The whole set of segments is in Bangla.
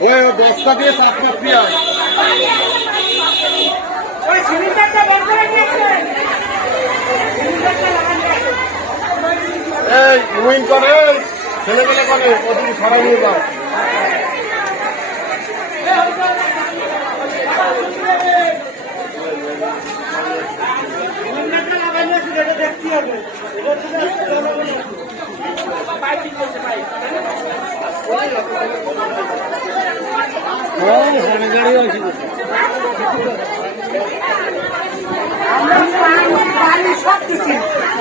ওই বস্তা দিয়ে পেঁয়াজ। ওই সিলিন্ডারটা বন্ধ করে দিয়েছেন খারাপ হয়ে যায় এই উইন করে ছেলেবেলে করে ওদিকে ছড়া নিয়ে যাও সিলিন্ডারটা লাগানো আছে এটা দেখতে হবে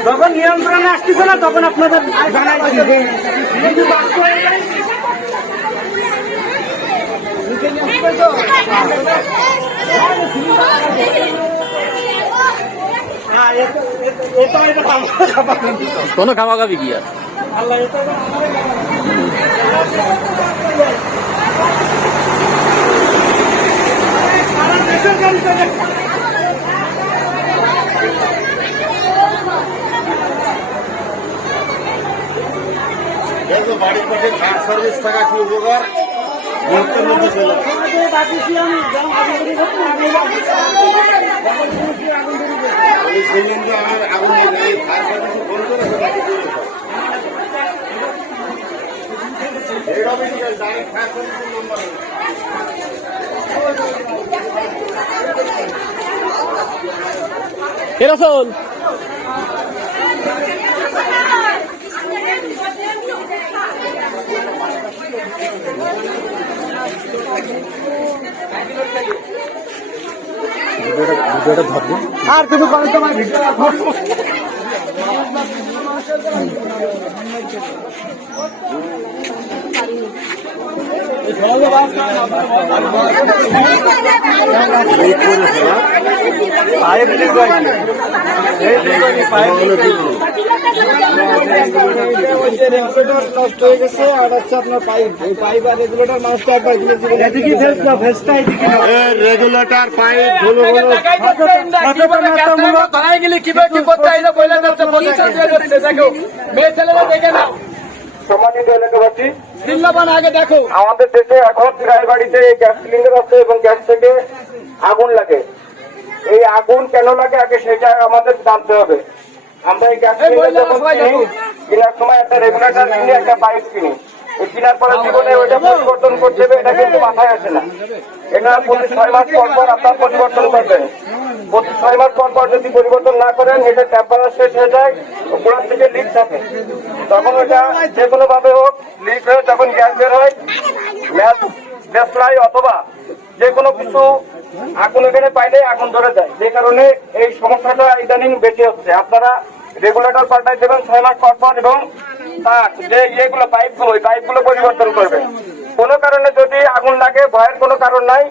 যখন নিয়ন্ত্রণে আসতেছে না তখন আপনাদের কোনো খাওয়া খাবি কি আর? আল্লাহ এটা সারা দেশের গাড়িতে এই তো বাড়ির পাশে কার সার্ভিস থাকা কি উপকার? মুহূর্তের মধ্যে আগুন এ রসল আর কিছু করেন তোমার ভিডিও নষ্ট হয়ে গেছে আর হচ্ছে আপনার পাইপ পাইপ আর এদিকে রেগুলেটর দেখো সম্মানিত এলাকাবাসী আগে দেখো আমাদের দেশে এখন প্রায় বাড়িতে গ্যাস সিলিন্ডার আছে এবং গ্যাস থেকে আগুন লাগে। এই আগুন কেন লাগে আগে সেটা আমাদের জানতে হবে। আমরা এই গ্যাস সিলিন্ডার যখন কিনি কেনার সময় একটা রেগুলেটর কিনে একটা পাইপ কিনি। কেনার পরে জীবনে ওইটা পরিবর্তন করতে হবে এটা কিন্তু মাথায় আসে না। এটা প্রতি ছয় মাস পর পর আপনার পরিবর্তন করবেন। প্রতি ছয় মাস পর পর যদি পরিবর্তন না করেন এটা টেম্পারেচার শেষ হয়ে যায় গোড়ার থেকে লিক থাকে। তখন ওটা যে কোনো ভাবে হোক লিক হয়ে যখন গ্যাস বের হয় গ্যাস ফ্লাই অথবা যে কোনো কিছু আগুন এখানে পাইলে আগুন ধরে যায়। যে কারণে এই সমস্যাটা ইদানিং বেশি হচ্ছে। আপনারা রেগুলেটর পাল্টাই দেবেন, ছয় মাস পর পর এবং তার যে ইয়েগুলো পাইপগুলো ওই পাইপগুলো পরিবর্তন করবেন। কোনো কারণে যদি আগুন লাগে, ভয়ের কোনো কারণ নাই,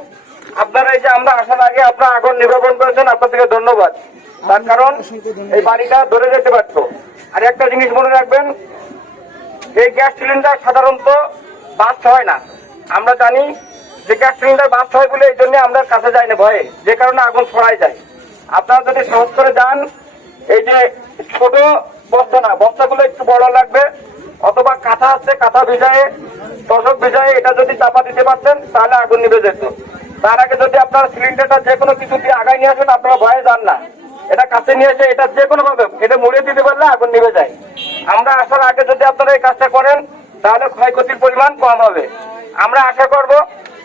আপনারা এই যে আমরা আসার আগে আপনারা আগুন নির্বাপন করেছেন, আপনাদেরকে ধন্যবাদ। তার কারণ এই বাড়িটা ধরে যেতে পারত। আর একটা জিনিস মনে রাখবেন, এই গ্যাস সিলিন্ডার সাধারণত বাস্ট হয় না। আমরা জানি যে গ্যাস সিলিন্ডার বাস্ট হয় বলে এই জন্য আমরা কাছে যাই না ভয়ে, যে কারণে আগুন ছড়াই যায়। আপনারা যদি সহজ করে যান, এই যে ছোট বস্তা না, বস্তাগুলো একটু বড় লাগবে, অথবা কাঁথা আছে, কাঁথা ভিজায়ে, দশক ভিজায়ে এটা যদি চাপা দিতে পারতেন, তাহলে আগুন নিভে যেত। তার আগে যদি আপনার সিলিন্ডারটা যে কোনো কিছু দিয়ে আগায় নিয়ে আসেন, আপনারা ভয়ে যান না। এটা কাছে নিয়ে এসে এটা যে কোনো ভাবে এটা মুড়িয়ে দিতে পারলে আগুন নিভে যায়। আমরা আসার আগে যদি আপনারা এই কাজটা করেন তাহলে ক্ষয়ক্ষতির পরিমাণ কম হবে। আমরা আশা করব,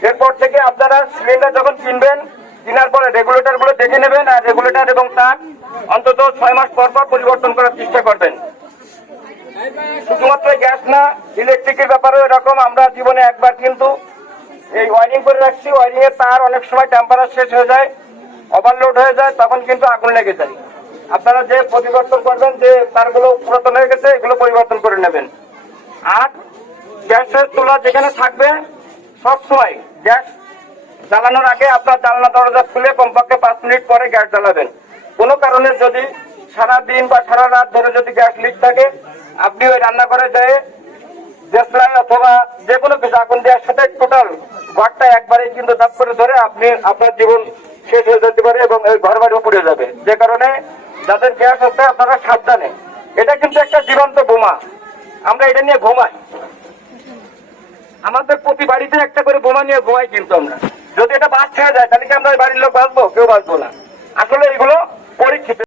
এরপর থেকে আপনারা সিলিন্ডার যখন কিনবেন, কেনার পরে রেগুলেটরগুলো দেখে নেবেন আর রেগুলেটর এবং তার অন্তত ছয় মাস পর পর পরিবর্তন করার চেষ্টা করবেন। শুধুমাত্র গ্যাস না, ইলেকট্রিকের ব্যাপারেও এরকম, আমরা জীবনে একবার কিন্তু এই ওয়ারিং করে রাখছি। ওয়ারিং এর তার অনেক সময় টেম্পারেচার শেষ হয়ে যায় ওভারলোড হয়ে যায়, তখন কিন্তু আগুন লেগে যায়। আপনারা যে পরিবর্তন করবেন, যে তারগুলো পুরাতন হয়ে গেছে, এগুলো পরিবর্তন করে নেবেন। আর গ্যাসের চুলা যেখানে থাকবে, সব সময় গ্যাস জ্বালানোর আগে আপনার জানলা দরজা খুলে কমপক্ষে পাঁচ মিনিট পরে গ্যাস জ্বালাবেন। কোনো কারণে যদি সারা দিন বা সারা রাত ধরে যদি গ্যাস লিক থাকে, আপনি ওই রান্না করে যেয়ে দেশলাই অথবা যে কোনো কিছু আগুন দেওয়ার সাথে টোটাল ঘরটা একবারেই কিন্তু ধাপ করে ধরে আপনি আপনার জীবন শেষ হয়ে যেতে পারে এবং এই ঘর বাড়িও পড়ে যাবে। যে কারণে যাদের গ্যাস আছে, আপনারা সাবধানে। এটা কিন্তু একটা জীবন্ত বোমা। আমরা এটা নিয়ে ঘুমাই। আমাদের প্রতি বাড়িতে একটা করে বোমা নিয়ে ঘুমাই কিন্তু আমরা। যদি এটা বাস ছেড়ে যায় তাহলে কি আমরা বাড়ির লোক বাঁচবো? কেউ বাঁচবো না। আসলে এগুলো পরীক্ষিত।